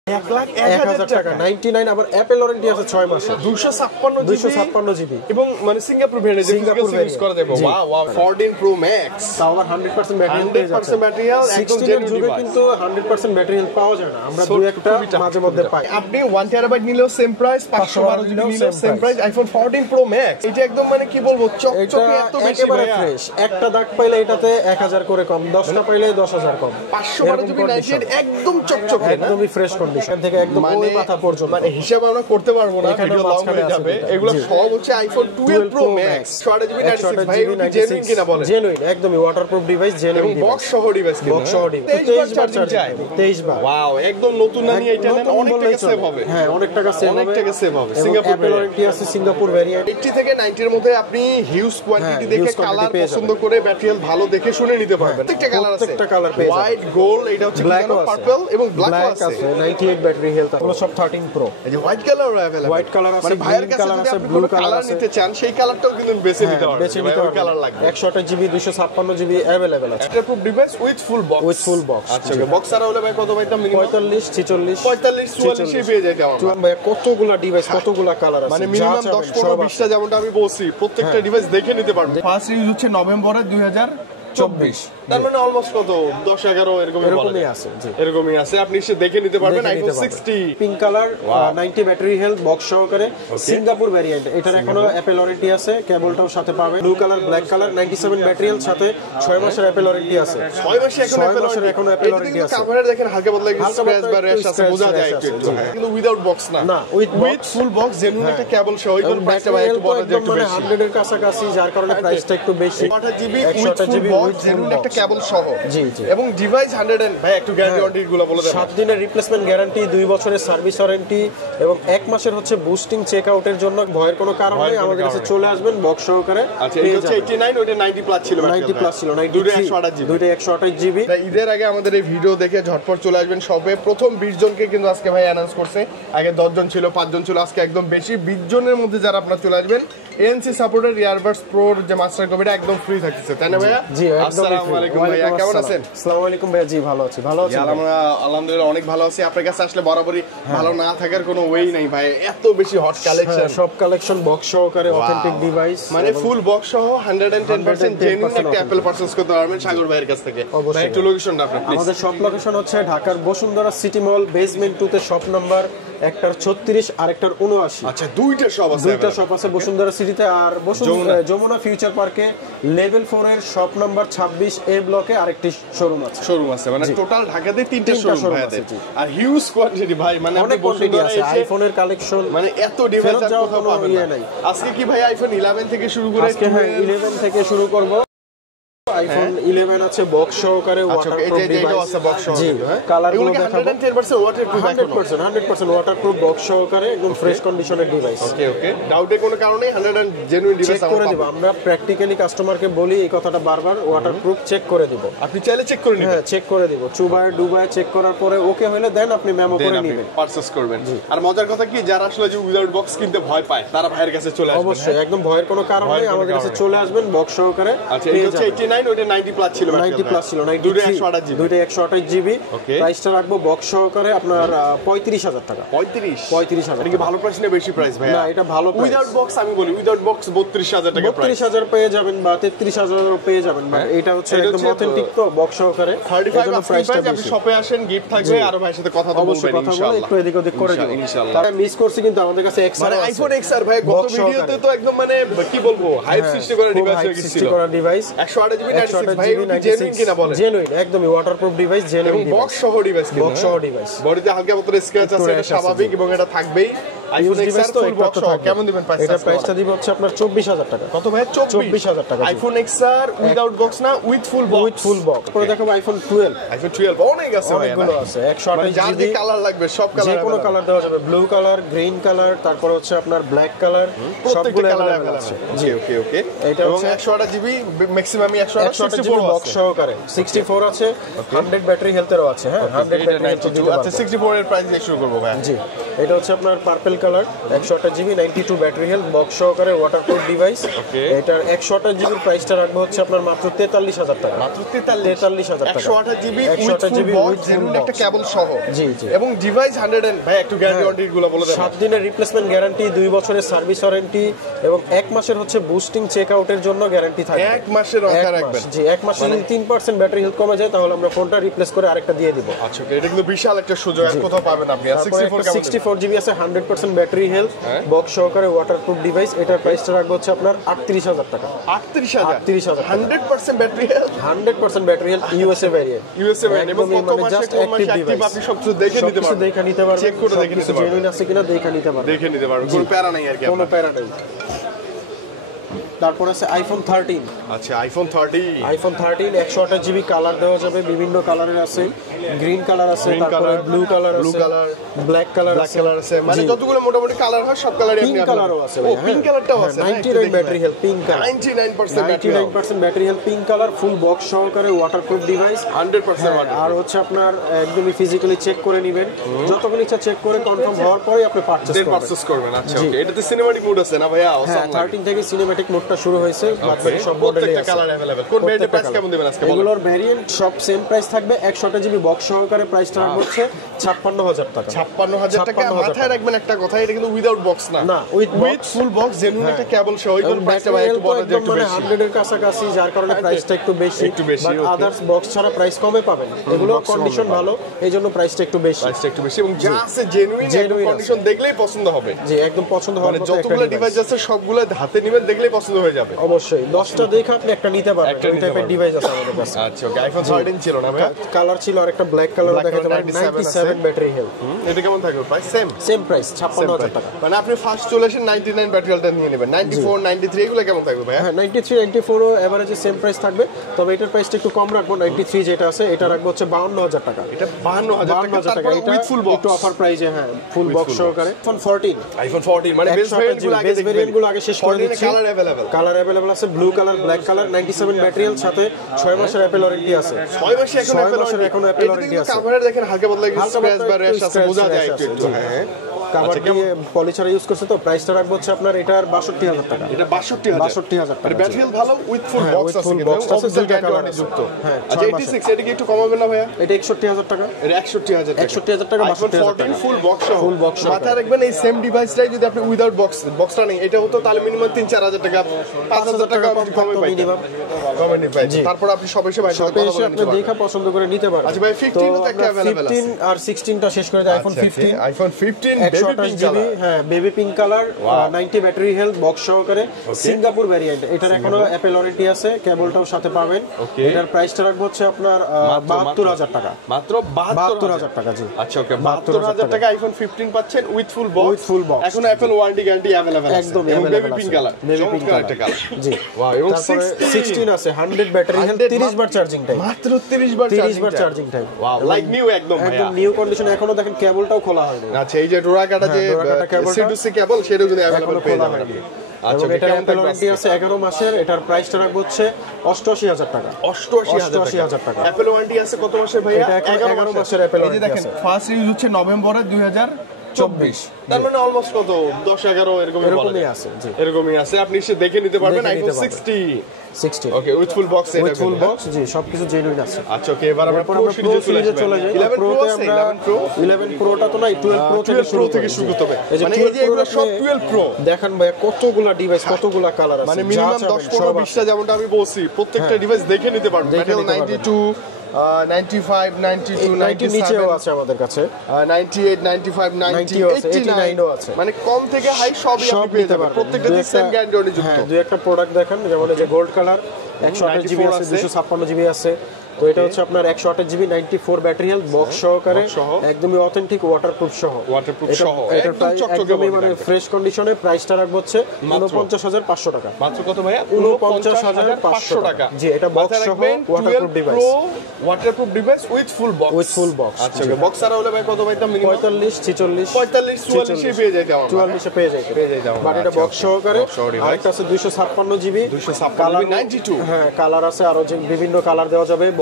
1,01,000 টাকা 99 আবার Apple warranty আছে 6 মাসের 256 জিবি এবং মানে সিঙ্গাপুর ভেরিয়েন্ট ইউজ করা যাবে ওয়াও ওয়াও 14 প্রো ম্যাক্স পাওয়ার 100% ব্যাটারি পেয়ে যাচ্ছে 100% ব্যাটারি একদম জেনুইন যুগে কিন্তু 100% ব্যাটারি পাওয়া যায় না আমরা দুই একটা মাঝে মধ্যে পাই আপনি 1 টেরাবাইট নিলেও সেম প্রাইস 512 জিবি নিলেও same price iPhone 14 pro max এটা একদম মানে কি বলবো চকচকে এত বেশি ফ্রেশ একটা দাগ পাইলে এটাতে 1000 করে কম 10টা পাইলে 10000 কম 512 জিবি 98 একদম চকচকে একদমই ফ্রেশ কন্ডিশন থেকে একদম ওই মাথা পর্যন্ত মানে হিসাব আমরা করতে পারবো না ভিডিও লং হয়ে যাবে এগুলো সব হচ্ছে আইফোন 12 প্রো ম্যাক্স 6 জিবি 96 ভাই জেনুইন কিনা বলেন জেনুইন একদমই ওয়াটারপ্রুফ ডিভাইস জেনুইন বক্স সহ ডিভাইস কিনা বক্স সহ ডিভাইস 23 বার চার্জ যায় 23 বার ওয়াও একদম নতুন না নিয়ে এটা নেন অনেক টাকা সেভ হবে হ্যাঁ অনেক টাকা সেভ হবে সিঙ্গাপুর ওয়ারেন্টি আছে সিঙ্গাপুর ভেরিয়েন্ট 80 থেকে 90 এর মধ্যে আপনি হিউজ কোয়ান্টিটি দেখে কালার পছন্দ করে ব্যাটারি ভালো দেখে শুনে নিতে পারবেন প্রত্যেকটা কালার পেয়ে যাবেন হোয়াইট গোল্ড এটা হচ্ছে পার্পল এবং ব্ল্যাক আছে 98 ব্যাটারি হেলথ আছে সব 13 প্রো এই যে white colour available white colour আছে ভাইয়ের কাছে যদি আপনি ব্লু কালার নিতে চান সেই কালারটাও কিন্তু বেছে নিতে পারবেন বেছে নিতে পারবেন কালার লাগবে 128 জিবি 256 জিবি अवेलेबल আছে waterproof device with full box আচ্ছা বক্স আর হলে ভাই কত ভাই দাম মিনিমাম 45 46 45 44 পেয়ে যায় দাম ভাই কতগুলা ডিভাইস কতগুলা কালার আছে মানে মিনিমাম 10 15 20টা যেমনটা আমি বলছি প্রত্যেকটা ডিভাইস দেখে নিতে পারবেন ফার্স্ট ইউজ হচ্ছে নভেম্বরের 2024 তার মানে অলমোস্ট কত 10 11 এরকমই আছে জি এরকমই আছে আপনি এসে দেখে নিতে পারবেন iPhone 60 pink colour 90 battery health box সহকারে সিঙ্গাপুর ভেরিয়েন্ট এটার এখনো অ্যাপল ওয়ারেন্টি আছে কেবলটাও সাথে পাবেন blue colour black colour 97 battery health সাথে 6 মাসের অ্যাপল ওয়ারেন্টি আছে 6 মাসে এখনো অ্যাপল ওয়ারেন্টি আছে কাভারে দেখেন হালকা বদলা কিছু স্ক্র্যাচ বা র্যাশ আছে বোঝা যায় একটু কিন্তু উইদাউট বক্স না উইথ ফুল বক্স জেনুইন একটা কেবল সহ এই প্রাইসটা ভাই একটু বড় যে একটু বেশি 100 এর কাছাকাছি যার কারণে প্রাইসটা একটু বেশি 8 GB with full box genuine একটা কেবল সহ জি জি এবং ডিভাইস 100 ভাই একটু গ্যারান্টি ওয়ারেন্টি গুলো বলে দেন 7 দিনের রিপ্লেসমেন্ট গ্যারান্টি 2 বছরের সার্ভিস ওয়ারেন্টি এবং 1 মাসের হচ্ছে বুস্টিং চেক আউটের জন্য ভয়ের কোনো কারণ নেই আমাদের কাছে চলে আসবেন বক্স সহকারে আচ্ছা এই হচ্ছে 89 ওটা 90 প্লাস ছিল 90 প্লাস ছিল 92 দুটো 128 জিবি ঈদের আগে আমাদের এই ভিডিও দেখে ঝটপট চলে আসবেন সবে প্রথম 20 জনকে কিন্তু আজকে ভাই অ্যানাউন্স করছে আগে 10 জন ছিল 5 জন ছিল আজকে একদম বেশি 20 জনের মধ্যে যারা আপনারা চলে আসবেন এনসি সাপোর্টেড ইয়ারবাডস প্রোর যে মাস্টার কপিটা একদম ফ্রি থাকতেছে তাই না ভাইয়া জি আসসালামু আলাইকুম ভাইয়া কেমন আছেন আসসালামু আলাইকুম ভাইয়া জি ভালো আছি আমরা আলহামদুলিল্লাহ অনেক ভালো আছি আপনার কাছে আসলে বরাবরই ভালো না থাকার কোনো ওয়েই নাই ভাই এত বেশি হট কালেকশন সব কালেকশন বক্স সহকারে অথেন্টিক ডিভাইস মানে ফুল বক্স সহ 110% জেনুইন একটা অ্যাপল পারচেজ করতে পারবেন সাগর ভাইয়ের কাছ থেকে ভাই একটু লোকেশনটা আপনার প্লিজ আমাদের শপ লোকেশন হচ্ছে ঢাকার বসুন্ধরা সিটি মল বেসমেন্ট 2 তে শপ নাম্বার একটার 36 আর একটার 79 আচ্ছা দুইটা শপ আছে বসুন্ধরা সিটিতে আর যমুনা ফিউচার পার্কে লেভেল 4 এর শপ নাম্বার 26 এ ব্লকে আরেকটি শোরুম আছে মানে টোটাল ঢাকাতে তিনটা শোরুম আছে আর হিউজ কোয়ান্টিটি ভাই মানে অনেক কোয়ান্টিটি আছে আইফোনের কালেকশন মানে এত ডিভাইস আর কোথাও পাবেন না আজকে কি ভাই আইফোন 11 থেকে শুরু করে আজকে 11 থেকে শুরু করব আইফোন 11 আছে বক্স সহকারে ওয়াটারপ্রুফ ডিভাইস আছে বক্স সহ জি কালারগুলো দেখাবো 110% ওয়াটারপ্রুফ 100% ওয়াটারপ্রুফ বক্স সহকারে একদম ফ্রেশ কন্ডিশনের ডিভাইস ওকে ডাউটের কোনো কারণে 100 জেনুইন ডিভাইস চেক করে দিব আমরা প্র্যাকটিক্যালি কাস্টমারকে বলি এই কথাটা বারবার ওয়াটারপ্রুফ চেক করে দিব আপনি চাইলে চেক করে নিবেন হ্যাঁ চেক করে দিব চুবায় ডুবায় চেক করার পরে ওকে হলে দেন আপনি মেমো করে নেবেন পারচেজ করবেন আর মজার কথা কি যারা আসলে যে উইদাউট বক্স কিনতে ভয় পায় তারা ভাইয়ের কাছে চলে আসবেন অবশ্যই একদম ভয়ের কোনো কারণ নেই আমাদের কাছে চলে আসবেন বক্স সহকারে আচ্ছা এই হচ্ছে 89 ওটা 90 প্লাস ছিল 90 প্লাস ছিল 92 128 জিবি প্রাইসটা রাখবো বক্স সহকারে আপনার 35000 টাকা 35000 এটা কি ভালো প্রাইস না বেশি প্রাইস ভাই না এটা ভালো প্রাইস উইদাউট বক্স আমি বলি উইদাউট বক্স 32000 টাকা প্রাইস 32000 পেয়ে যাবেন বা 33000 পেয়ে যাবেন বাট এটা হচ্ছে একদম অথেন্টিক তো বক্স সহকারে 35 প্রাইসটা আপনি শপে আসেন গিফট থাকবে আর ভাইয়ের সাথে কথা তো বলবেন ইনশাআল্লাহ একটু এদিক ওদিক করে দেব ইনশাআল্লাহ তারা মিস করছে কিন্তু আমাদের কাছে এক্সআর মানে আইফোন এক্সআর ভাই গত ভিডিওতে তো একদম মানে কি বলবো হাইপ সৃষ্টি করা ডিভাইস হয়ে গিয়েছিল 128 জিবি 96 ভাই জেনুইন কিনা বলেন জেনুইন একদমই ওয়াটারপ্রুফ ডিভাইস জেনুইন বক্স সহ ডিভাইস বডিতে হালকা মতো স্ক্র্যাচ আছে এটা স্বাভাবিক এবং এটা থাকবেই আইফোন এক্সআর ফুল বক্স কেমন দিবেন প্রাইস এটা প্রাইসটা দিব হচ্ছে আপনার 24000 টাকা কত ভাই 24000 টাকা আইফোন এক্সআর উইদাউট বক্স না উইথ ফুল বক্স পরে দেখাবো আইফোন 12 অনেক আছে অনেকগুলো আছে 128 যার যে কালার লাগবে সব কালার যে কোনো কালার দেওয়া যাবে ব্লু কালার গ্রিন কালার তারপর হচ্ছে আপনার ব্ল্যাক কালার সবগুলো কালার আছে জি ওকে এটা হচ্ছে 128 জিবি ম্যাক্সিমামই 128 জিবি বক্স সহকারে 64 আছে 100 ব্যাটারি হেলথেরও আছে হ্যাঁ 100 ব্যাটারি হেলথ আচ্ছা 64 এর প্রাইস দিয়ে শুরু করব ভাই জি এটা হচ্ছে আপনার purple colour 128 GB 92 battery health box সহকারে ওয়াটারপ্রুফ ডিভাইস। এটার 128 জিবির প্রাইসটা রাখবো হচ্ছে আপনার মাত্র 43000 টাকা। মাত্র 43000 টাকা 128 জিবি 128 জিবি জেনুইন একটা কেবল সহ। জি জি। এবং ডিভাইস 100 ভাই একটু গ্যারান্টি ওয়ারেন্টি গুলো বলে দেন। 7 দিনের রিপ্লেসমেন্ট গ্যারান্টি, 2 বছরের সার্ভিস ওয়ারেন্টি এবং 1 মাসের হচ্ছে বুস্টিং চেক আউটের জন্য গ্যারান্টি থাকবে। 1 মাসের অফার রাখবেন। জি 1 মাসে যদি 3% ব্যাটারি হেলথ কমে যায় তাহলে আমরা ফোনটা রিপ্লেস করে আরেকটা দিয়ে দিব। আচ্ছা এটা কিন্তু বিশাল একটা সুযোগ, আর কোথাও পাবেন আপনি। 64 জিবি আছে 100% ব্যাটারি হেলথ বক্স সহকারে ওয়াটারপ্রুফ ডিভাইস। এটার প্রাইসটা রাখবো হচ্ছে আপনার 38000 টাকা। 38000 100% battery health 100% battery health USA variant. USA variant এবং কত মাসে কোন মাসে অ্যাক্টিভ আপনি সব কিছু দেখে নিতে পারবেন। দেখে নিতে পারবেন, চেক করে দেখে নিতে পারবেন জেনুইন আছে কিনা দেখে নিতে পারবেন। কোনো প্যারা নাই আর কি, কোনো প্যারা নাই। তারপর আছে আইফোন 13। আচ্ছা আইফোন 13 128 জিবি কালার দেওয়া যাবে, বিভিন্ন কালারের আছে, গ্রিন কালার আছে, তারপরে ব্লু কালার আছে, ব্ল্যাক কালার আছে, মানে যতগুলো মোটামুটি কালার হয় সব কালারই পিঙ্ক কালারও আছে। ও পিঙ্ক কালারটাও আছে। 99 battery health pink colour, 99% battery health pink colour, full box সহকারে ওয়াটারপ্রুফ ডিভাইস 100%। আর হচ্ছে আপনার একদমই ফিজিক্যালি চেক করে নেবেন, যতগুলো ইচ্ছা চেক করে কনফার্ম হওয়ার পরে আপনি পারচেজ করবেন। আচ্ছা ওকে, এটাতে সিনেম্যাটিক মোড আছে না ভাইয়া? হ্যাঁ 13 থেকে সিনেম্যাটিক মোডটা শুরু হয়েছে, বাকি সব মডেলই আছে। Colour available. কোন ভেরিয়েন্ট প্রাইস কেমন দিবেন আজকে? এগুলোর ভেরিয়েন্ট সব সেম প্রাইস থাকবে। 128 জিবি বক্স সহকারে প্রাইসটা হচ্ছে 56000 টাকা। 56000 টাকা। মাথায় রাখবেন একটা কথা, এটা কিন্তু উইদাউট বক্স না, উইথ ফুল বক্স জেনুইন একটা কেবল সহ। এই প্রাইসটা ভাই একটু বড় যে একটু বেশি, 100 এর কাছাকাছি, যার কারণে প্রাইসটা একটু বেশি। বাট আদার্স বক্স ছাড়া প্রাইস কমে পাবেন, এগুলো কন্ডিশন ভালো, এইজন্য প্রাইসটা একটু বেশি। এবং যা আছে জেনুইন কন্ডিশন দেখলেই পছন্দ হবে। জি একদম পছন্দ হবে। মানে যতগুলো ডিভাইস আছে সবগুলো হাতে নেবেন, দেখলেই পছন্দ হয়ে যাবে। অবশ্যই 10টা দেখে আপনি একটা নিতে পারবেন, ওই টাইপের ডিভাইস আছে আমাদের কাছে। আচ্ছা ওকে, আইফোন 13 ছিল না ভাই? কালার ছিল আর একটা ব্ল্যাক কালার দেখাতে পারেন। 97 ব্যাটারি হেলথ। এটা কেমন থাকবে প্রাইস? সেম প্রাইস 56000 টাকা। মানে আপনি ফার্স্ট চলে আসেন 99 ব্যাটারিটা নিয়ে নেবেন। 94 93 এগুলো কেমন থাকবে ভাই? হ্যাঁ 93 94 ও এভারেজে সেম প্রাইস থাকবে, তবে এটার প্রাইসটা একটু কম রাখবো। 93 যেটা আছে এটা রাখবো হচ্ছে 52000 টাকা। এটা 52000 টাকা উইথ ফুল বক্স, একটু অফার প্রাইসে। হ্যাঁ ফুল বক্স সহকারে আইফোন 14 মানে বেস ভেরিয়েন্টগুলো আগে শেষ করে দিচ্ছি। কালার अवेलेबल আছে, blue colour, black colour, 97 battery health, সাথে 6 মাসের অ্যাপল ওয়ারেন্টি আছে। 6 মাসে এখনো অ্যাপল ওয়ারেন্টি আছে। কাভারে দেখেন হালকা বদলা গেছে, স্ক্র্যাচ বা র‍্যাশ আছে, বোঝা যায় একটু। হ্যাঁ কাভার দিয়ে পলিচার ইউজ করছে, তো প্রাইসটা রাখবো হচ্ছে আপনার এটার 62000 টাকা। এটা 62000 টাকা। ব্যাটারি হেলথ ভালো, উইথ ফুল বক্স আছে, কিন্তু অফিসিয়াল গ্যারান্টি যুক্ত। হ্যাঁ আচ্ছা 86 এটা কি একটু কমাবেন না ভাইয়া? এটা 61000 টাকা। এটা 61000 টাকা। 61000 টাকা, 62000 টাকা ফুল বক্স। মাথায় রাখবেন এই সেম ডিভাইসটাই যদি আপনি উইদাউট বক্সটা নেই, এটা হতো তাহলে মিনিমাম 3-4000 টাকা 5000 টাকা কমে পাইতেন। কমে নিতে পাইতেন। তারপর আপনি সব এসে ভাই কথা বলে আপনি দেখা পছন্দ করে নিতে পারেন। আচ্ছা ভাই 15 তো একটা अवेलेबल আছে। 15 আর 16টা শেষ করে দেয় আইফোন 15। আইফোন 15 128 জিবি, হ্যাঁ baby pink colour, 90 battery health box সহকারে, সিঙ্গাপুর ভ্যারিয়েন্ট। এটার এখনো অ্যাপল ওয়ারেন্টি আছে, কেবলটাও সাথে পাবেন। এটার প্রাইসটা রাখবো হচ্ছে আপনার 72000 টাকা। মাত্র 72000 টাকা। জি আচ্ছা ওকে, 72000 টাকা আইফোন 15 পাচ্ছেন উইথ ফুল বক্স। এখন অ্যাপল ওয়ারেন্টি গ্যারান্টি अवेलेबल আছে, একদম এবং अवेलेबल বেবি পিঙ্ক কালার, চমৎকার একটা কালার। জি ওয়াও। এবং 16 আছে 100 ব্যাটারি হেলথ, 30 বার চার্জিং টাইম। মাত্র 30 বার charging time. Wow, like new একদম নিউ কন্ডিশন। এখনো দেখেন কেবলটাও খোলা হয়নি। আচ্ছা এই যে ডোরা কাটা যে C2C কেবল, সেটাও যদি अवेलेबल পেয়ে যাবেন। আচ্ছা এটা অ্যাপল ওয়ারেন্টি আছে 11 মাসের। এটার প্রাইসটা রাখবো হচ্ছে 88000 টাকা। 88000 টাকা। অ্যাপল ওয়ারেন্টি আছে কত মাসের ভাইয়া? এটা 11 মাসের অ্যাপল ওয়ারেন্টি। এই যে দেখেন ফার্স্ট ইউজ হচ্ছে নভেম্বরে 2024, তার মানে অলমোস্ট কত 10-11 এরকমই আছে। জি এরকমই আছে। আপনি এসে দেখে নিতে পারবেন iPhone 16 okay with full box. With full box, জি সবকিছু জেনুইন আছে। আচ্ছা ওকে, এবার আমরা প্রো সিরিজে চলে যাই। 11 প্রো আছে, 11 প্রোটা তো নাই, 12 প্রো থেকে শুরু করতে হবে। মানে এই যে এগুলো সব 12 প্রো। দেখেন ভাই কতগুলা ডিভাইস, কতগুলা কালার আছে, মানে মিনিমাম 10-15-20টা, যেমনটা আমি বলছি প্রত্যেকটা ডিভাইস দেখে নিতে পারবেন। 92 95 92 90 নিচেও আছে আমাদের কাছে, 98 95 90 89 আছে। মানে কম থেকে হাই সবই আপনি পেয়ে যাবেন, প্রত্যেকটা সেম গ্যারান্টি যুক্ত। দুই একটা প্রোডাক্ট দেখেন, যেমন এই যে গোল্ড কালার 128 জিবি আছে, 256 জিবি আছে। তো এটা হচ্ছে আপনার 128 জিবি 94 ব্যাটারি হেলথ বক্স সহকারে, একদমই অথেন্টিক ওয়াটারপ্রুফ সহ। এটা একদমই মানে ফ্রেশ কন্ডিশনে। প্রাইসটা রাখবো হচ্ছে 49500 টাকা। মাত্র কত ভাইয়া? 49500 টাকা। জি এটা বক্স সহ waterproof device. Waterproof device with full box. আচ্ছা ওকে, বক্স আর হলে ভাই কত ভাই? দাম মিনিমাম 45 46 44 এ পেয়ে যাইতে হবে। 44 এ পেয়ে যাইতে বাট এটা বক্স সহকারে। আরেকটা আছে 256 জিবি, 256 92। হ্যাঁ কালার আছে, আরো যে বিভিন্ন কালার দেওয়া যাবে। বক্স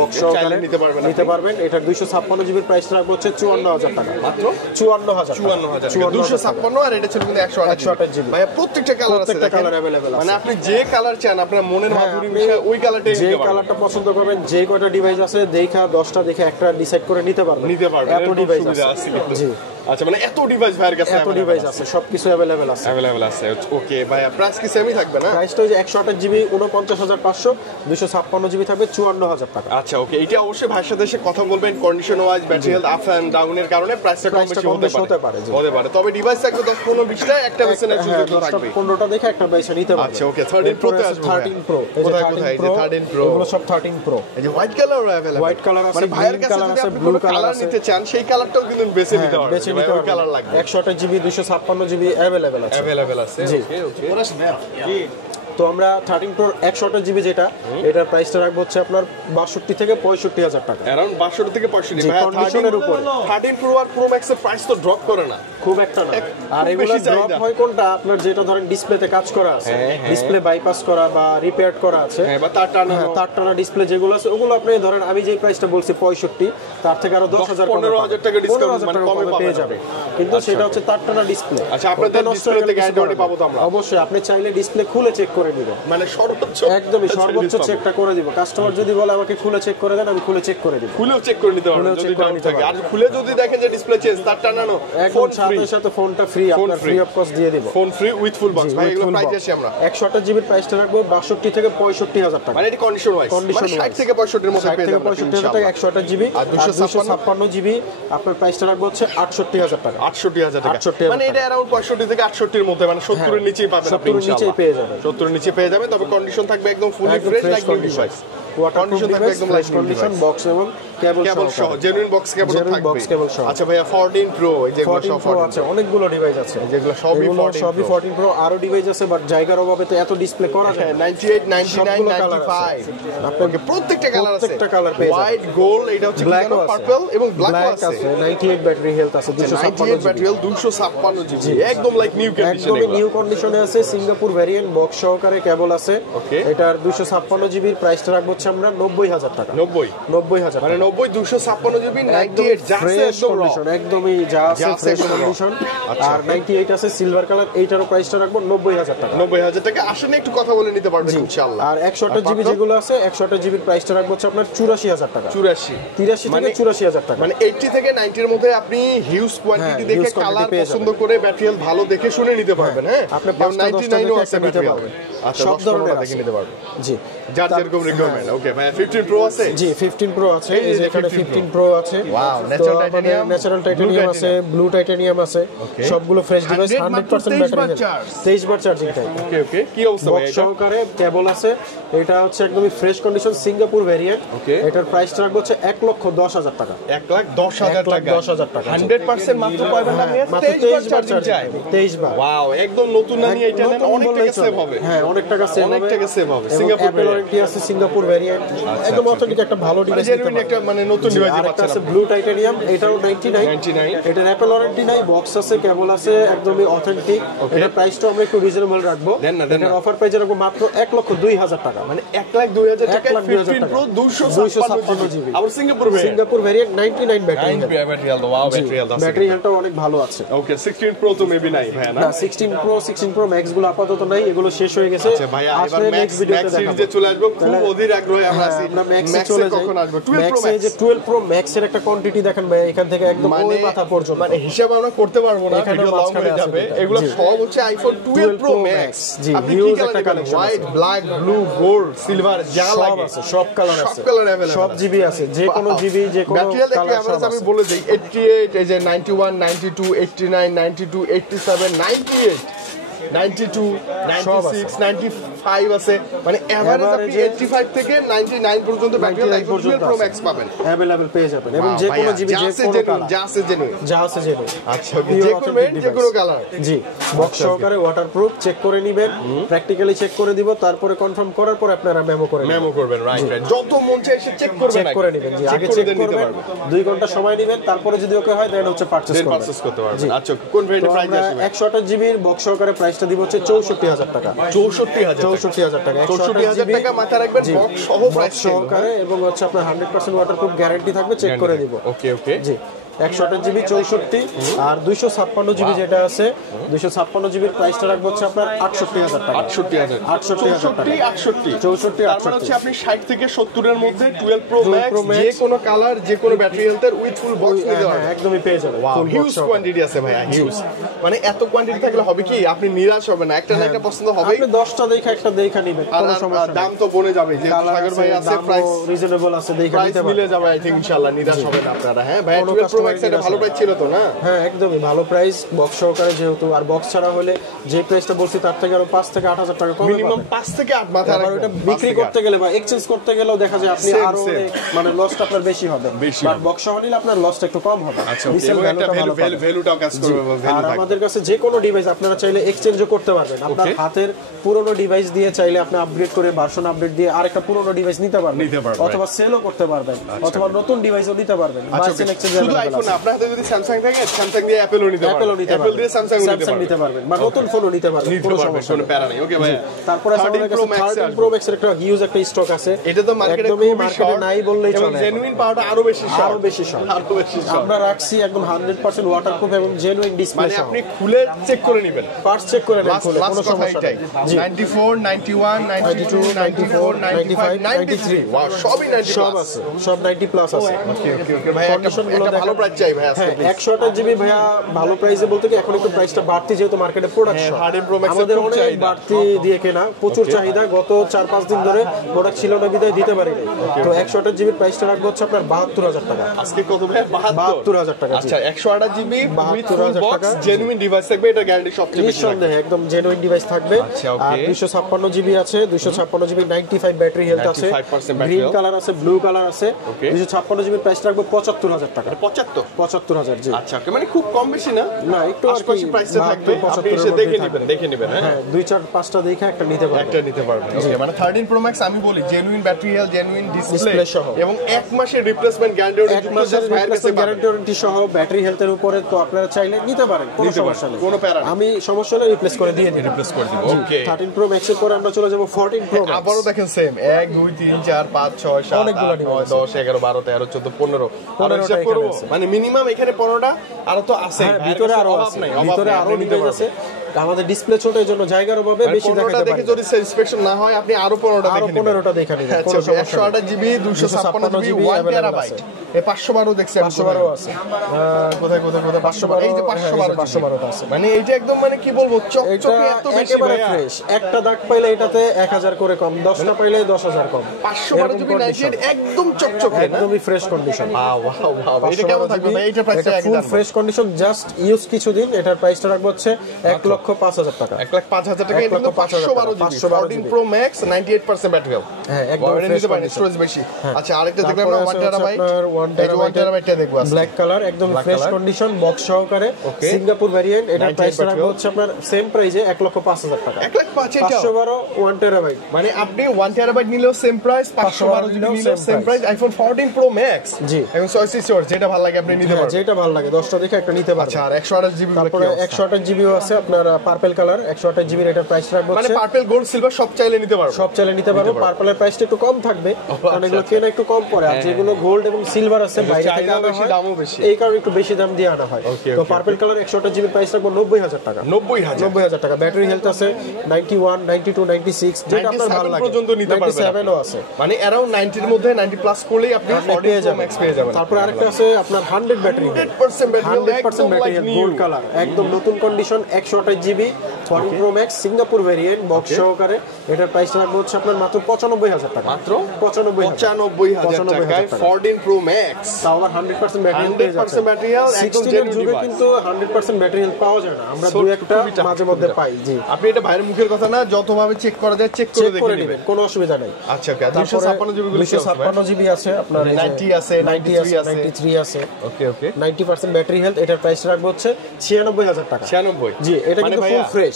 বক্স সহকারে নিতে পারবেন। এটার 256 জিবির প্রাইস রাখবো হচ্ছে 54000 টাকা, মাত্র 54000। 256 আর এটা ছিল কিন্তু 128 জিবি। ভাই প্রত্যেকটা কালার अवेलेबल আছে, মানে আপনি যে কালার চান আপনার মনের মাধুরী মিশায় ওই কালারটাই নিতে পারবেন। যে কালারটা পছন্দ করবেন, যে কয়টা ডিভাইস আছে দেখা 10টা দেখে একটা ডিসাইড করে নিতে পারবেন। এত ডিভাইস আছে। জি আচ্ছা, মানে এত ডিভাইস ভাইয়ের কাছে এত ডিভাইস আছে, সবকিছু अवेलेबल আছে। ওকে ভাই, প্রাইস কি সেমই থাকবে না? প্রাইসটা ওই যে 128 জিবি 49500, 256 জিবি থাকবে 54000 টাকা। আচ্ছা ওকে, এটা অবশ্যই ভাইয়ের সাথে এসে কথা বলবেন। Condition wise battery health up and ডাউনের কারণে প্রাইসটা কম বেশি হতে পারে। তবে ডিভাইস থাকবে 10 15 20টা, একটা বেছে নেওয়ার সুযোগ থাকবে। 15টা দেখে একটা বেছে নিতে পারবেন। আচ্ছা ওকে, 13 প্রো তে আসবে। 13 প্রো কোথায় এই যে 13 প্রো, এগুলো সব 13 প্রো। এই যে white colour available, white colour আছে, মানে ভাইয়ের কাছে যদি আপনি ব্লু কালার নিতে চান সেই কালারটাও কিন্তু বেছে নিতে পারবেন। ওই কালার লাগবে। 128 জিবি 256 জিবি अवेलेबल আছে। জি ওকে, তো আমরা 13 প্রো 128 জিবি যেটা, এটার প্রাইসটা রাখবো হচ্ছে আপনার 62 থেকে 65000 টাকা, अराउंड 62 থেকে 65। ভাই কন্ডিশনের উপরে 13 প্রো আর প্রো ম্যাক্স এর প্রাইস তো ড্রপ করে না, খুব একটা না। আর এগুলো ড্রপ হয় কোনটা, আপনার যেটা ধরেন ডিসপ্লেতে কাজ করা আছে, ডিসপ্লে বাইপাস করা বা রিপেয়ার করা আছে, বা তার টানা ডিসপ্লে যেগুলো আছে, ওগুলো আপনি ধরেন আমি যে প্রাইসটা বলছি 65, তার থেকে আরো 10000 15000 টাকা ডিসকাউন্ট মানে কমে পেয়ে যাবে, কিন্তু সেটা হচ্ছে তার টানা ডিসপ্লে। আচ্ছা, আপনাদের ডিসপ্লেতে গ্যারান্টি পাবো তো আমরা? অবশ্যই, আপনি চাইলে ডিসপ্লে খুলে চেক করে নিবেন, মানে সর্বোচ্চ একদমই সর্বোচ্চ চেকটা করে দিব। কাস্টমার যদি বলে আমাকে খুলে চেক করে দেন, আমি খুলে চেক করে দিব, খুলেও চেক করে নিতে পারবেন যদি ডাউট থাকে। আর খুলে যদি দেখেন যে ডিসপ্লে চেঞ্জ, তার টানানো ফোন সাথে ফোনটা ফ্রি, আপনার ফ্রি অফ কস্ট দিয়ে দিব, phone free with full box. ভাই এগুলো প্রাইস আছে আমরা 128 জিবির প্রাইসটা রাখবো 62 থেকে 65000 টাকা, মানে এটা কন্ডিশন ওয়াইজ, মানে 60 থেকে 65 এর মধ্যে পেয়ে যাবেন। 65 টাকা 128 জিবি আর 256 জিবি আপনার প্রাইসটা রাখবো হচ্ছে 68000 টাকা। 68000 টাকা, মানে এটা अराउंड 65 থেকে 68 এর মধ্যে, মানে 70 এর নিচেই পাবেন আপনি, 70 এর নিচেই পেয়ে যাবেন, 70 এর নিচে পেয়ে যাবেন। তবে কন্ডিশন থাকবে একদম fully fresh, like new device. Condition থাকবে একদম লাইক কন্ডিশন, বক্স এবং কেবল সহ, জেনুইন বক্স কেবল থাকবে। আচ্ছা ভাইয়া 14 প্রো, এই যে 14 প্রো আছে, অনেকগুলো ডিভাইস আছে, যেগুলো সবই 14 প্রো। আরো ডিভাইস আছে, বাট জায়গার অভাবে তো এত ডিসপ্লে করা যায়। 98 99 95 আপনাকে প্রত্যেকটা কালার আছে, প্রত্যেকটা কালার পেয়ে যাবেন। হোয়াইট, গোল্ড, এটা হচ্ছে পার্পল এবং ব্ল্যাক আছে। 98 ব্যাটারি হেলথ আছে, 256 ব্যাটারি হেলথ, 256 জিবি, একদম লাইক নিউ কন্ডিশনে, একদম নিউ কন্ডিশনে আছে। সিঙ্গাপুর ভেরিয়েন্ট, বক্স সহকারে কেবল আছে। এটার 256 জিবির প্রাইসটা রাখবো হচ্ছে আমরা 90000 টাকা। 90000 মানে 90 256 জিবি 98 যা আছে একদম কন্ডিশন, একদমই যা আছে ফ্রেশ কন্ডিশন। আর 98 আছে সিলভার কালার, এইটারও প্রাইসটা রাখবো 90000 টাকা। 90000 টাকা আসলে একটু কথা বলে নিতে পারবেন ইনশাআল্লাহ। আর 128 জিবি যেগুলো আছে, 128 জিবির প্রাইসটা রাখবো হচ্ছে আপনার 84000 টাকা। 83 থেকে 84000 টাকা, মানে 80 থেকে 90 এর মধ্যে আপনি হিউজ কোয়ান্টিটি দেখে কালার পছন্দ করে ব্যাটারি হেলথ ভালো দেখে শুনে নিতে পারবেন। হ্যাঁ, আপনি 99 ও আছে নিতে পারবেন, সব ধরনের দেখে নিতে পারবেন। জি, যার যেরকম রিকোয়ারমেন্ট। ওকে ভাই, 15 প্রো আছে? জি 15 প্রো আছে, এই যে এখানে 15 প্রো আছে। ওয়াও, ন্যাচারাল টাইটানিয়াম আছে, ব্লু টাইটানিয়াম আছে, সবগুলো ফ্রেশ ডিভাইস, 100% ব্যাটারি, 23 বার চার্জিং টাইম। ওকে, কি অবস্থা ভাই? এটা সহকারে কেবল আছে, এটা হচ্ছে একদমই ফ্রেশ কন্ডিশন, সিঙ্গাপুর ভেরিয়েন্ট। এটার প্রাইসটা রাখবো হচ্ছে 1,10,000 টাকা। 1,10,000 টাকা, 100% মাত্র পাবেন না, 23 বার চার্জিং টাইম, 23 বার। ওয়াও, একদম নতুন না নিয়ে এটা নেন, অনেক টাকা সেভ হবে। হ্যাঁ, অনেক টাকা সেভ হবে। সিঙ্গাপুর ওয়ারেন্টি আছে, সিঙ্গাপুর ভেরিয়েন্ট, একদম অথেন্টিক একটা ভালো ডিভাইস, জেনুইন একটা মানে নতুন ডিভাইস পাচ্ছেন। আছে ব্লু টাইটানিয়াম, এটাও 99, এটার অ্যাপল ওয়ারেন্টি নাই, বক্স আছে, কেবল আছে, একদমই অথেন্টিক। এটার প্রাইসটা আমরা একটু রিজনেবল রাখবো, এটার অফার প্রাইস রাখবো মাত্র 1,02,000 টাকা, মানে 1,02,000 টাকা। 15 প্রো 256 জিবি, আবার Singapore variant 99 battery health. Wow, battery হেলথটা অনেক ভালো আছে। ওকে, 16 প্রো তো মেবি নাই ভাই না? 16 প্রো ম্যাক্স গুলো আপাতত নাই, এগুলো শেষ হয়ে গেছে। আচ্ছা ভাই, এবার ম্যাক্স সিরিজে চলে আসবো, খুব অধীর আগ্রহে আমরা আছি। আমরা ম্যাক্সে চলে যাই, কখন আসবে 12 প্রো ম্যাক্স? 12 প্রো ম্যাক্স এর একটা কোয়ান্টিটি দেখেন ভাই, এখান থেকে একদম ওই মাথা পর্যন্ত, মানে হিসাব আমরা করতে পারবো না, ভিডিও লং হয়ে যাবে। এগুলো সব হচ্ছে আইফোন 12 প্রো ম্যাক্স। জি, হিউজ একটা collection, white, black, blue, gold, silver, যা লাগে সব কালার আছে, সব কালার अवेलेबल, সব জিবি আছে, যে কোনো জিবি, যে কোনো কালার। আমি বলে দেই 88, এই যে 91, 92, 89, 92, 87, 98, 92, 96, 95 আছে, মানে এভারেজ আপনি 85 থেকে 99 পর্যন্ত ব্যাটারি লাইফ পর্যন্ত প্রো ম্যাক্স পাবেন, अवेलेबल পেয়ে যাবেন। এবং যে কোনো জিবি, যে কোনো কালার, যা আছে জেনুইন। আচ্ছা, যে কোনো ব্র্যান্ড, যে কোনো কালার। জি, বক্স সহকারে ওয়াটারপ্রুফ, চেক করে নেবেন, প্র্যাকটিক্যালি চেক করে দিব, তারপরে কনফার্ম করার পর আপনারা মেমো করবেন। রাইট, যত মন চায় এসে চেক করে নেবেন। জি, আগে চেক করবেন, 2 ঘন্টা সময় নেবেন, তারপরে যদি ওকে হয় দেন হচ্ছে পারচেজ করতে পারবেন। আচ্ছা, কোন ব্র্যান্ডের প্রাইস আসবে? 128 জিবির বক্স সহকারে প্রাইস প্রাইসটা দিব হচ্ছে 64000 টাকা। 64000 টাকা। 64000 টাকা মাথায় রাখবেন, বক্স সহ প্রাইস সহকারে, এবং হচ্ছে আপনার 100% ওয়াটারপ্রুফ গ্যারান্টি থাকবে, চেক করে দিব। ওকে ওকে জি 128 জিবি 64 আর 256 জিবি যেটা আছে 256 জিবির প্রাইসটা রাখবো হচ্ছে আপনার 68000 টাকা। 68000 তারপর হচ্ছে আপনি 60 থেকে 70 এর মধ্যে 12 প্রো ম্যাক্স যে কোনো কালার যে কোনো ব্যাটারি হেলথের উইথ ফুল বক্স নিতে পারবেন, একদমই পেয়ে যাবেন। হিউজ কোয়ান্টিটি আছে ভাই, হিউজ। মানে এত কোয়ান্টিটি থাকলে হবে কি আপনি নিরাশ হবেন না, একটা না একটা পছন্দ হবে, আপনি 10টা দেখা একটা দেখা নেবেন, কোনো সমস্যা নেই। দাম তো বনে যাবে, যে সাগর ভাই আছে প্রাইস রিজনেবল আছে, দেখা নিতে পারবেন, মিলে যাবে আই থিং ইনশাআল্লাহ, নিরাশ হবেন না আপনারা। হ্যাঁ ভাই 12 প্রো ম্যাক্স এটা ভালো প্রাইস ছিল তো না? হ্যাঁ একদমই ভালো প্রাইস, বক্স সহকারে যেহেতু, আর বক্স ছাড়া হলে যে প্রাইসটা বলছি তার থেকে আরো 5 থেকে 8000 টাকা কম, মিনিমাম 5 থেকে 8 মাথা রাখবেন। ওটা বিক্রি করতে গেলে বা এক্সচেঞ্জ করতে গেলেও দেখা যায় আপনি আরো মানে লসটা আপনার বেশি হবে, বাট বক্স সহ নিলে আপনার লসটা একটু কম হবে। আচ্ছা ভ্যালুটাও কাজ করবে, আর আমাদের কাছে যে কোনো ডিভাইস আপনারা চাইলে এক্সচেঞ্জও করতে পারবেন। আপনার হাতের পুরনো ডিভাইস দিয়ে চাইলে আপনি আপগ্রেড করে ভার্সন আপডেট দিয়ে আরেকটা পুরনো ডিভাইস নিতে পারবেন, অথবা সেলও করতে পারবেন, অথবা নতুন ডিভাইসও নিতে পারবেন। শুধু আইফোন না, আপনার হাতে যদি স্যামসাং থাকে স্যামসাং দিয়ে অ্যাপেলও নিতে পারবেন, অ্যাপেল দিয়ে স্যামসাং নিতে পারবেন, বা নতুন ফোনও নিতে পারবেন, কোনো সমস্যা কোনো প্যারা নেই। ওকে ভাই, তারপরে আমাদের কাছে 13 প্রো ম্যাক্স এর একটা হিউজ একটা স্টক আছে, এটা তো মার্কেটে নাই বললেই চলে, জেনুইন পাওয়াটা আরো বেশি শর্ট। আমরা রাখছি একদম 100% ওয়াটারপ্রুফ এবং জেনুইন ডিসপ্লে, মানে আপনি খুলে চেক করে নেবেন, পার্টস চেক করে নেবেন, কোনো সমস্যা নেই। 94 91 92 94 95 93 ওয়াও, সবই 90 সব আছে, সব 90 প্লাস আছে। ওকে ওকে ওকে ভাই, একটা ভালো প্রাইস চাই ভাই আজকে প্লিজ। 128 জিবি ভাইয়া ভালো প্রাইসে বলতে কি এখন একটু প্রাইসটা বাড়তি, যেহেতু মার্কেটে প্রোডাকশন আমাদের অনেক বাড়তি দিয়ে কেনা, প্রচুর চাহিদা, গত 4-5 দিন ধরে প্রোডাক্ট ছিল না বিদায় দিতে পারি না। তো 128 জিবির প্রাইসটা রাখবো হচ্ছে আপনার 72000 টাকা। আজকে কত ভাই? 72000 টাকা। আচ্ছা 128 জিবি 72000 টাকা, জেনুইন ডিভাইস থাকবে, এটা গ্যারান্টি সবচেয়ে বেশি নিঃসন্দেহে একদম জেনুইন ডিভাইস থাকবে। আর 256 জিবি আছে, 256 জিবি 95 ব্যাটারি হেলথ আছে, গ্রিন কালার আছে, ব্লু কালার আছে। 256 জিবির প্রাইস রাখবো 75000 টাকা। 75000 জি। আচ্ছা মানে খুব কম বেশি না, না একটু আশপাশে প্রাইসটা থাকবে, আপনি এসে দেখে নেবেন। হ্যাঁ 2-4-5টা দেখে একটা নিতে পারবেন। ওকে, মানে 13 প্রো ম্যাক্স আমি বলি genuine battery health, genuine display সহ, এবং 1 মাসের রিপ্লেসমেন্ট গ্যারান্টি, 1 মাসের রিপ্লেসমেন্ট গ্যারান্টি সহ ব্যাটারি হেলথের উপরে, তো আপনারা চাইলে নিতে পারেন, কোনো সমস্যা নেই, কোনো প্যারা, আমি সমস্যা হলে রিপ্লেস করে দিব। ওকে 13 প্রো ম্যাক্স এর পরে আমরা চলে যাব 14 প্রো ম্যাক্স। আবারো দেখেন সেম 1 2 3 4 5 6 7 অনেকগুলো 8 9 10 11 12 13 14 15 আর হিসাব করব, মানে মিনিমাম এখানে 15টা আরো তো আছে, ভিতরে আরো আছে, ভিতরে আরো ডিভাইস আছে। আমাদের ডিসপ্লে ছোট, এর জন্য জায়গার অভাবে বেশি দেখাতে পারি, যদি স্যাটিসফ্যাকশন না হয় আপনি আরো 15টা দেখে নেবেন। আচ্ছা 128 জিবি 256 জিবি 1 টেরাবাইট, এই 512 দেখছেন, 512 আছে, কোথায় 512, এই যে 512 আছে, মানে এইটা একদম মানে কি বলবো চকচকে এত বেশি ফ্রেশ। একটা দাগ পাইলে এটাতে 1000 করে কম, 10টা পাইলে 10000 কম। 512 জিবি 98 একদম চকচকে, একদমই ফ্রেশ কন্ডিশন। ওয়াও এটা কেমন থাকবে ভাই? এইটা price full fresh condition, just use কিছুদিন। এটার প্রাইসটা রাখবো হচ্ছে 1,05,000 টাকা। 1,05,000 টাকা, এটা কিন্তু 512 GB 14 pro max 98% battery health. হ্যাঁ একদম ফ্রেশ কন্ডিশন, স্টোরেজ বেশি। আচ্ছা আরেকটা দেখলাম না 1 টেরাবাইট, 1 টেরাবাইটটা দেখবো আজকে, ব্ল্যাক কালার, একদম ফ্রেশ কন্ডিশন, বক্স সহকারে, সিঙ্গাপুর ভেরিয়েন্ট। এটার প্রাইসটা রাখবো হচ্ছে আপনার সেম প্রাইসে 1,05,000 টাকা। 1,05,000 512 1 টেরাবাইট, মানে আপনি 1 টেরাবাইট নিলেও সেম প্রাইস, 512 জিবি নিলেও same price. IPhone 14 pro max জি, এবং 66 যেটা ভালো লাগে আপনি নিতে পারবেন, যেটা ভালো লাগে 10টা দেখে একটা নিতে পারবেন। আচ্ছা আর 128 জিবি, তারপরে 128 জিবিও আছে আপনার পার্পল কালার, 128 জিবির এটার প্রাইস রাখবো মানে পার্পল গোল্ড সিলভার সব চাইলে নিতে পারবেন, সব চাইলে নিতে পারবো। পার্পলের প্রাইসটা একটু কম থাকবে, কারণ এগুলো কেনা একটু কম পড়ে, আর যেগুলো গোল্ড এবং সিলভার আছে বাইরে থেকে আনা হয়, দামও বেশি, এই কারণে একটু বেশি দাম দিয়ে আনা হয়। তো পার্পল কালার 128 জিবির প্রাইস রাখবো 90,000 টাকা। 90,000 টাকা। ব্যাটারি হেলথ আছে 91 92 96, যেটা আপনার ভালো লাগে পর্যন্ত নিতে পারবেন, 97ও আছে, মানে अराउंड 90 এর মধ্যে 90 প্লাস করলেই আপনি 14 প্রো ম্যাক্স পেয়ে যাবেন। তারপর আরেকটা আছে আপনার 100 ব্যাটারি, 100% ব্যাটারি গোল্ড কালার, একদম নতুন condition, 128 GB 14 pro max Singapore variant, box সহকারে। এটার প্রাইস রাখবো হচ্ছে আপনার মাত্র 95,000 টাকা। মাত্র 95,000 টাকায় 14 প্রো ম্যাক্স, তাও আবার 100% ব্যাটারি হেলথ পেয়ে যাচ্ছে। 100% ব্যাটারি হেলথ, একদম 16 এর যুগে কিন্তু 100% ব্যাটারি হেলথ পাওয়া যায় না, আমরা দুই একটা মাঝে মধ্যে পাই। জি, আপনি এটা বাইরের মুখের কথা না, যতভাবে চেক করা যায় চেক করে দেখে নেবেন, কোনো অসুবিধা নাই। আচ্ছা ওকে, 256 জিবি গুলো 256 জিবি আছে আপনার, 90 আছে, 93 আছে। ওকে 90% ব্যাটারি হেলথ। এটার প্রাইস রাখবো হচ্ছে 96,000 টাকা। 96 জি, এটা কিন্তু ফুল ফ্রেশ,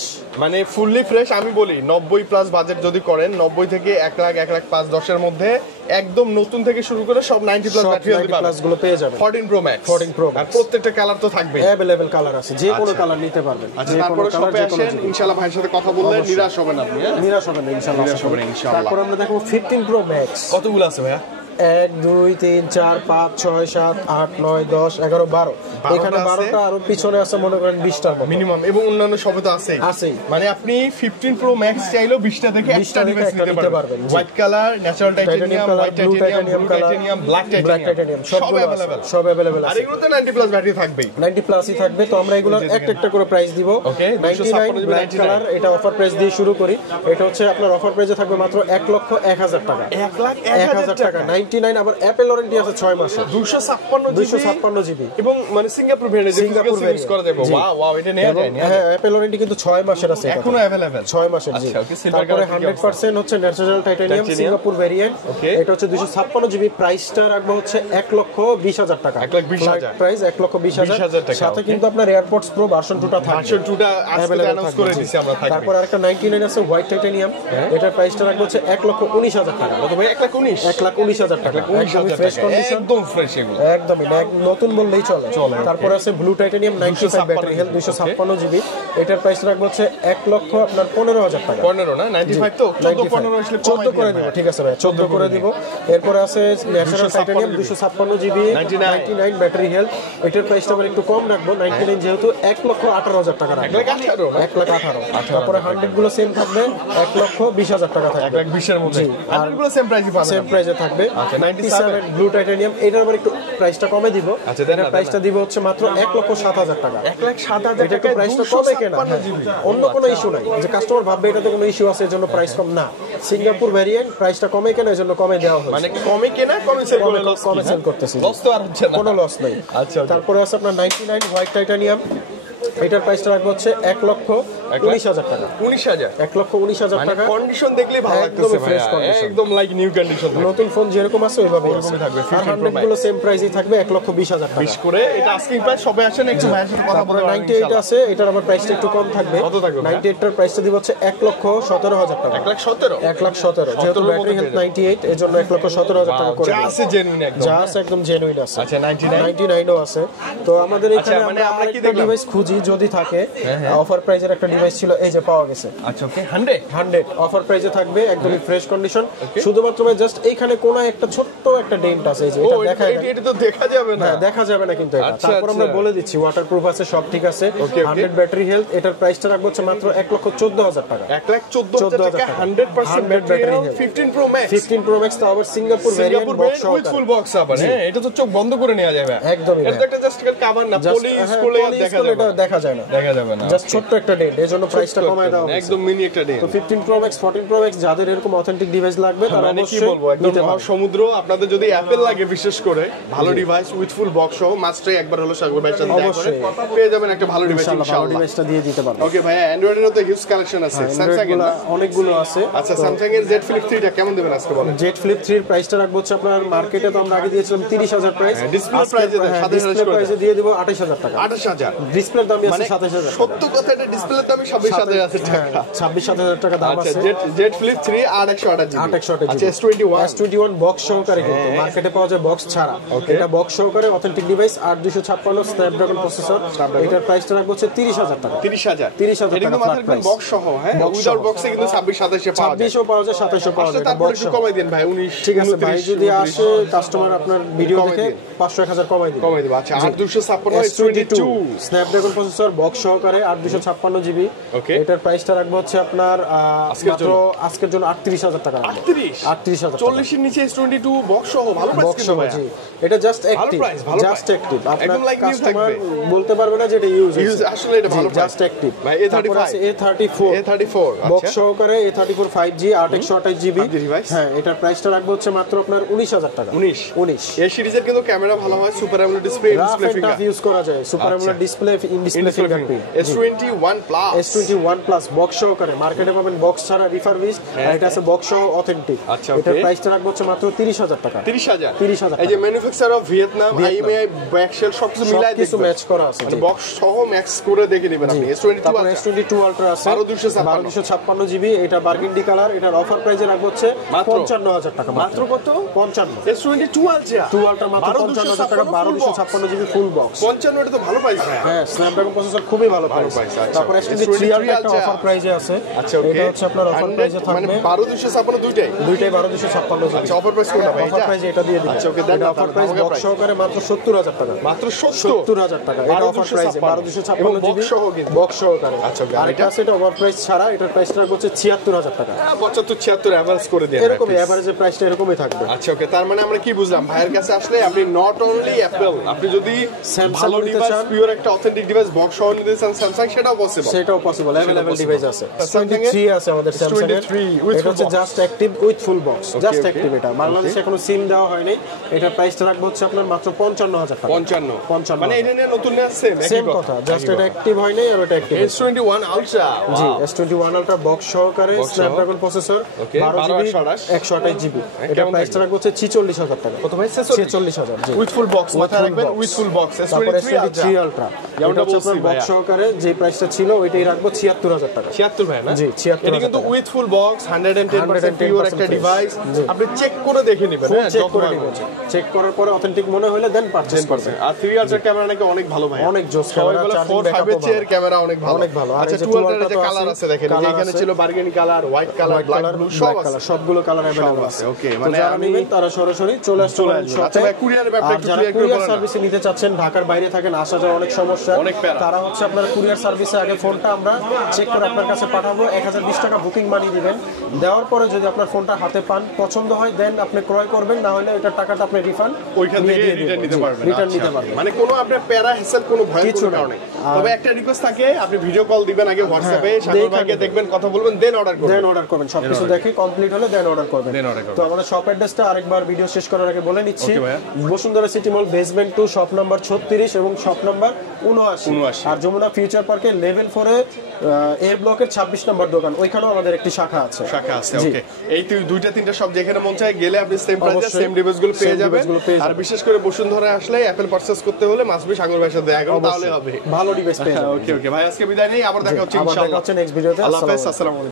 মানে ফুললি ফ্রেশ। আমি বলি 90 প্লাস বাজেট যদি করেন, 90 থেকে 1 লাখ 1 লাখ 5-10 এর মধ্যে একদম নতুন থেকে শুরু করে সব 90 প্লাস ব্যাটারি প্লাস গুলো পেয়ে যাবেন। 14 Pro Max আর প্রত্যেকটা কালার তো থাকবে, अवेलेबल কালার আছে, যে কোনো কালার নিতে পারবেন। আচ্ছা, তারপরে শপে আসেন, ইনশাআল্লাহ ভাইয়ের সাথে কথা বললে নিরাশ হবেন আপনি। নিরাশ হবেন না ইনশাআল্লাহ। তারপর আমরা দেখো 15 Pro Max। কতগুলো আছে ভাইয়া? 1 2 3 4 5 6 7 8 9 10 11 12 এখানে 12টা আর পিছনে আছে মনে করেন 20টার মতো মিনিমাম, এবং অন্যান্য সবে তো আছেই। মানে আপনি 15 Pro Max চাইলেও 20টা দেখে একটা ডিভাইস নিতে পারবেন। White colour, natural titanium, white titanium, black titanium সব अवेलेबल আছে। আর এগুলোতে 90 প্লাস ব্যাটারি থাকবে, 90 প্লাসই থাকবে। তো আমরা এগুলোর একটা করে প্রাইস দিব। 99 ব্ল্যাক কালার, এটা অফার প্রাইস দিয়ে শুরু করি। এটা হচ্ছে আপনার অফার প্রাইসে থাকবে মাত্র 1,01,000 টাকা। 1,01,000 টাকা 99। আবার অ্যাপল ওয়ারেন্টি আছে 6 মাসে, 256 জিবি এবং মানে সিঙ্গাপুর ভেরিয়েন্ট ইউজ করা যাবে। ওয়াও, এটা নেওয়া যায় না? হ্যাঁ, অ্যাপল ওয়ারেন্টি কিন্তু 6 মাসের আছে, এখনো अवेलेबल 6 মাসের। জি, তারপরে 100% হচ্ছে ন্যাচারাল টাইটানিয়াম সিঙ্গাপুর ভেরিয়েন্ট। এটা হচ্ছে 256 জিবি। প্রাইসটা রাখবো হচ্ছে 1,20,000 টাকা। 1,20,000 প্রাইস 1,20,000 টাকা। সাথে কিন্তু আপনার এয়ারপডস প্রো ভার্সন 2টা থাকবে, ভার্সন 2টা আজকে অ্যানাউন্স করে দিয়েছি আমরা থাকবে। তারপর আরেকটা 99 আছে হোয়াইট টাইটানিয়াম, এটার প্রাইসটা রাখবো হচ্ছে 1,19,000 টাকা। কত ভাই? 1,19,000 টাকা। একদম ফ্রেশ, এগুলো একদমই নতুন বললেই চলে। তারপর আছে blue titanium 95 battery health 256 GB. এটার প্রাইস রাখবো হচ্ছে 1,15,000 টাকা। 15 না 95 তো 14 আসলে 14 করে দিব। ঠিক আছে ভাই, 14 করে দিব। এরপর আছে natural titanium 256 GB 99 battery health. এটার প্রাইসটা আমরা একটু কম রাখবো, 99 যেহেতু 1,18,000 টাকা রাখবো। 1,18,000। তারপরে 100 গুলো সেম থাকবে, 1,20,000 টাকা থাকবে। 1,20 এর মধ্যে 100 গুলো সেম প্রাইসই পাবেন, সেম প্রাইসে থাকবে। 97 ব্লু টাইটানিয়াম, এটার আবার একটু প্রাইসটা কমে দিব। এটার প্রাইসটা দিব হচ্ছে মাত্র 1,07,000 টাকা। 1,07,000 টাকা। প্রাইসটা কমে কেনা, অন্য কোনো ইস্যু নাই যে কাস্টমার ভাববে এটাতে কোনো ইস্যু আছে এজন্য প্রাইস কম না। সিঙ্গাপুর ভেরিয়েন্ট প্রাইসটা কমে কেনা, এজন্য কমে দেওয়া হয়েছে। মানে কমে কেনা কমে সেল করতেছি, লস তো আর হচ্ছে না, কোনো লস নাই। আচ্ছা, তারপরে আছে আপনার 99 হোয়াইট টাইটানিয়াম, এটার প্রাইসটা রাখবো হচ্ছে 1,19,000 টাকা। 1,19,000 টাকা। কন্ডিশন দেখলে ভালো লাগতেছে ভাই, একদম লাইক নিউ কন্ডিশন। নতুন ফোন যেরকম আছে ওইভাবে থাকবে। 100 গুলো সেম প্রাইসই থাকবে, 1,20,000 টাকা। 20 করে এটা আস্কিং প্রাইস। সবে আসেন একটু ভাইয়ের সাথে কথা বলবো। 98 আছে, এটার আবার প্রাইসটা একটু কম থাকবে। কত থাকবে? 98 এর প্রাইসটা দিব হচ্ছে 1,17,000 টাকা। 1,17,000 যেহেতু ব্যাটারি হেলথ 98 এজন্য 1,17,000 টাকা করে। যা আছে জেনুইন, একদম যা আছে একদম জেনুইন আছে। আচ্ছা, 99 ও আছে। তো আমাদের এখানে মানে আমরা কি দেখলাম ডিভাইস খুঁজি, যদি থাকে অফার প্রাইজের একটা ডিভাইস ছিল, এই যে পাওয়া গেছে। আচ্ছা, ওকে 100 অফার প্রাইজে থাকবে, একদমই ফ্রেশ কন্ডিশন। শুধুমাত্র জাস্ট এইখানে কোন একটা ছোট্ট একটা ডেন্ট আছে, এই যে এটা দেখা যায়, এটা তো দেখা যাবে না, দেখা যাবে না কিন্তু এটা। তারপর আমরা বলে দিচ্ছি ওয়াটারপ্রুফ আছে, সব ঠিক আছে। 100 ব্যাটারি হেলথ, এটার প্রাইসটা রাখবো হচ্ছে মাত্র 1,14,000 টাকা। 1,14,000 টাকা 100% battery health 15 Pro Max। 15 Pro Max তো আবার Singapore variant box with full box আবার। হ্যাঁ, এটা তো চোখ বন্ধ করে নেওয়া যাবে একদমই। এটা একটা জাস্ট কভার না, পলিশ করলে দেখা যায় না, দেখা যাবে না, জাস্ট ছোট্ট একটা ডেন্ট, এজন্য প্রাইসটা কমায় দাও, একদম মিনি একটা ডেন্ট। তো 15 Pro Max 14 Pro Max যাদের এরকম অথেন্টিক ডিভাইস লাগবে তারা অবশ্যই কি বলবো, একদম সমুদ্র। আপনাদের যদি অ্যাপল লাগে বিশেষ করে ভালো ডিভাইস উইথ ফুল বক্স সহ, মাস্টারই একবার হলো সাগর ভাইয়ের সাথে দেখা করে পেয়ে যাবেন একটা ভালো ডিভাইস ইনশাআল্লাহ। ডিভাইসটা দিয়ে দিতে পারবো। ওকে ভাই, অ্যান্ড্রয়েডের তো হিউজ কালেকশন আছে, স্যামসাং এর অনেকগুলো আছে। আচ্ছা, স্যামসাং এর Z Flip 3 টা কেমন দেবেন আজকে বলেন? Z Flip 3 এর প্রাইসটা রাখবো হচ্ছে আপনার মার্কেটে তো আমরা আগে দিয়েছিলাম 30,000 প্রাইস, ডিসপ্লে প্রাইসে 27,000 প্রাইসে দিয়ে দেব 28,000 টাকা। 28,000 ডিসপ্লের দামই আছে 27,000। সত্য কথা, এটা ডিসপ্লের দামই 27,000 টাকা, 26,000 টাকা দাম আছে। Z Flip 3 828 GB। আচ্ছা, S21 বক্স সহকারে কিন্তু মার্কেটে পাওয়া যায় বক্স ছাড়া। এটা বক্স সহকারে অথেন্টিক ডিভাইস, 8256 স্ন্যাপড্রাগন প্রসেসর। এটার প্রাইসটা রাখবো হচ্ছে 30,000 টাকা। 30,000 টাকা মাত্র বক্স সহ। হ্যাঁ, উইদাউট বক্সে কিন্তু 26-27 পাওয়া যায়, 26ও পাওয়া যায়, 27ও পাওয়া যায়। তারপর একটু কমাই দেন ভাই, 19 ঠিক আছে ভাই, যদি আসে কাস্টমার আপনার ভিডিও দেখে 500-1000 কমাই দিন। আচ্ছা, 8256 S22 স্ন্যাপড্রাগন প্রসেসর বক্স সহকারে 8256 জিবি। এটার প্রাইসটা রাখবো হচ্ছে আপনার মাত্র আজকের জন্য 38,000 টাকা। 38,000 40 এর নিচে S22 বক্স সহ ভালো প্রাইস কিন্তু ভাই। এটা জাস্ট অ্যাক্টিভ, জাস্ট অ্যাক্টিভ। আপনার কাস্টমার বলতে পারবে না যে এটা ইউজ, আসলে এটা ভালো জাস্ট অ্যাক্টিভ। ভাই A34 বক্স সহকারে A34 5G 828 জিবি। হ্যাঁ, এটার প্রাইসটা রাখবো হচ্ছে মাত্র আপনার 19,000 টাকা। 19 এই সিরিজের কিন্তু ক্যামেরা ভালো হয়, super AMOLED display, finger use করা যায়, super AMOLED display, in display fingerprint. S21 Plus S21 plus box সহকারে মার্কেটে পাবেন বক্স ছাড়া রিফারবিশড, আর এটা আছে বক্স সহ অথেন্টিক। আচ্ছা, এটার প্রাইসটা রাখবো হচ্ছে মাত্র 30,000 টাকা। 30,000 এই যে manufacture of Vietnam, IMEI, back shell সবকিছু মিলাই কিছু ম্যাচ করা আছে, মানে বক্স সহ ম্যাক্স করে দেখে নেবেন আপনি। S22 আলট্রা আছে 12256 জিবি, এটা বার্গেন্ডি কালার, এটার অফার প্রাইসে রাখবো হচ্ছে 55,000 টাকা। মাত্র কত? 55। S22 আলট্রা 2 আলট্রা মাত্র 55,000 টাকা, 12256 জিবি ফুল বক্স। 55 এটা তো ভালো প্রাইস। হ্যাঁ, স্ন্যাপড্রাগন প্রসেসর খুবই ভালো প্রাইস। তারপর S23 আলট্রা একটা অফার প্রাইসে আছে। আচ্ছা, ওকে, এটা হচ্ছে আপনার অফার প্রাইসে থাকবে মানে 12256 দুইটাই 12256 জিবি। আচ্ছা, অফার প্রাইস কোনটা ভাই? অফার প্রাইসে এটা দিয়ে দিই। আচ্ছা, ওকে, দেন অফার প্রাইস বক্স সহকারে মাত্র 70,000 টাকা। মাত্র 70,000 টাকা। এটা অফার প্রাইসে 12256 জিবি বক্স সহকারে। আচ্ছা, ওকে, আর এটা আছে এটা অফার প্রাইস ছাড়া, এটার প্রাইসটা হচ্ছে 76,000 টাকা। 75-76 এভারেজ করে দেন, এরকম এভারেজের প্রাইসটা এরকমই থাকবে। আচ্ছা, ওকে, তার মানে আমরা কি বুঝলাম, ভাইয়ের কাছে আসলে আপনি নট অনলি অ্যাপল, আপনি যদি ভালো ডিভাইস, পিওর একটা অথেন্টিক ডিভাইস বক্স সহ নিতে চান স্যামসাং, সেটাও পসিবল। अवेलेबल ডিভাইস আছে। S23 আছে আমাদের স্যামসাং এর, এটা হচ্ছে just active with full box, just active. এটা বাংলাদেশে এখনো সিম দেওয়া হয়নি। এটা প্রাইসটা রাখবো হচ্ছে আপনার মাত্র 55,000 টাকা। 55 মানে এটা নিয়ে নতুন নিয়ে আসছে সেম কথা, জাস্ট এটা অ্যাক্টিভ হয় নাই আর ওটা অ্যাক্টিভ। S21 আলট্রা, জি, S21 আলট্রা বক্স সহকারে স্ন্যাপড্রাগন প্রসেসর 12 জিবি, 128 এটা প্রাইসটা রাখবো হচ্ছে 46,000 টাকা। কত ভাই? 46,000 জি, উইথ ফুল বক্স, মাথায় রাখবেন with full box. S23 ultra এটা হচ্ছে আপনার বক্স সহকারে যে প্রাইসটা ছিল ওইটাই রাখবো 76,000 টাকা। 76 ভাই না? জি, 76,000 এটা কিন্তু উইথ ফুল বক্স 110% পিওর একটা ডিভাইস। আপনি চেক করে দেখে নেবেন, হ্যাঁ, চেক করে নেবেন। চেক করার পরে অথেন্টিক মনে হলে দেন পারচেজ করবেন। আর 3 আলট্রা ক্যামেরা নাকি অনেক ভালো ভাই, অনেক জোস ক্যামেরা, 4-5 এর চেয়ে ক্যামেরা অনেক ভালো, অনেক ভালো। আচ্ছা, 2 আলট্রা যে কালার আছে দেখেন, এখানে ছিল burgundy colour, white colour, black blue সব আছে, সবগুলো কালার अवेलेबल আছে। ওকে, মানে যারা নেবেন তারা সরাসরি চলে আসতে পারেন শপে। আচ্ছা ভাই, কুরিয়ারের ব্যাপারটা একটু ক্লিয়ার করে কুরিয়ার বলেন। সার্ভিসে নিতে চাচ্ছেন, ঢাকার বাইরে থাকেন, আসা যাওয়া অনেক সমস্যা, তারা হচ্ছে আপনার কুরিয়ার সার্ভিসে আগে ফোনটা আমরা চেক করে আপনার কাছে পাঠাবো, 1020 টাকা বুকিং মানি দিবেন। দেওয়ার পরে যদি আপনার ফোনটা হাতে পান, পছন্দ হয় দেন আপনি ক্রয় করবেন, না হলে ওটার টাকাটা আপনি রিফান্ড ওইখান থেকে রিটার্ন নিতে পারবেন। রিটার্ন নিতে পারবেন, মানে কোনো আপনার প্যারা হেসেল কোনো ভয় কিছু কারণে। তবে একটা রিকোয়েস্ট থাকে, আপনি ভিডিও কল দিবেন আগে হোয়াটসঅ্যাপে, সাগর ভাইকে দেখবেন, কথা বলবেন, দেন অর্ডার করবেন। সবকিছু দেখে কমপ্লিট হলে দেন অর্ডার করবেন। তো আমাদের শপ অ্যাড্রেসটা আরেকবার ভিডিও শেষ করার আগে বলে নিচ্ছি। বসুন্ধরা সিটি মল বেসমেন্ট 2 শপ নাম্বার 36 এবং শপ নাম্বার 79, আর যমুনা ফিউচার পার্কে লেভেল 4 এ এ ব্লকের 26 নম্বর দোকান, ওইখানেও আমাদের একটি শাখা আছে। ওকে, এই দুইটা তিনটা সব যেখানে মন চায় গেলে আপনি সেম প্রাইসে সেম ডিভাইসগুলো পেয়ে যাবেন। আর বিশেষ করে বসুন্ধরা আসলে অ্যাপল পারচেজ করতে হলে মাসবি সাগর ভাইয়ের সাথে দেখা করতে, তাহলে হবে, ভালো ডিভাইস পেয়ে যাবেন। ওকে, ভাই আজকে বিদায় নেই, আবার দেখা হচ্ছে ইনশাআল্লাহ। নেক্সট ভিডিওতে। আল্লাহ হাফেজ, আসসালামু আলাইকুম।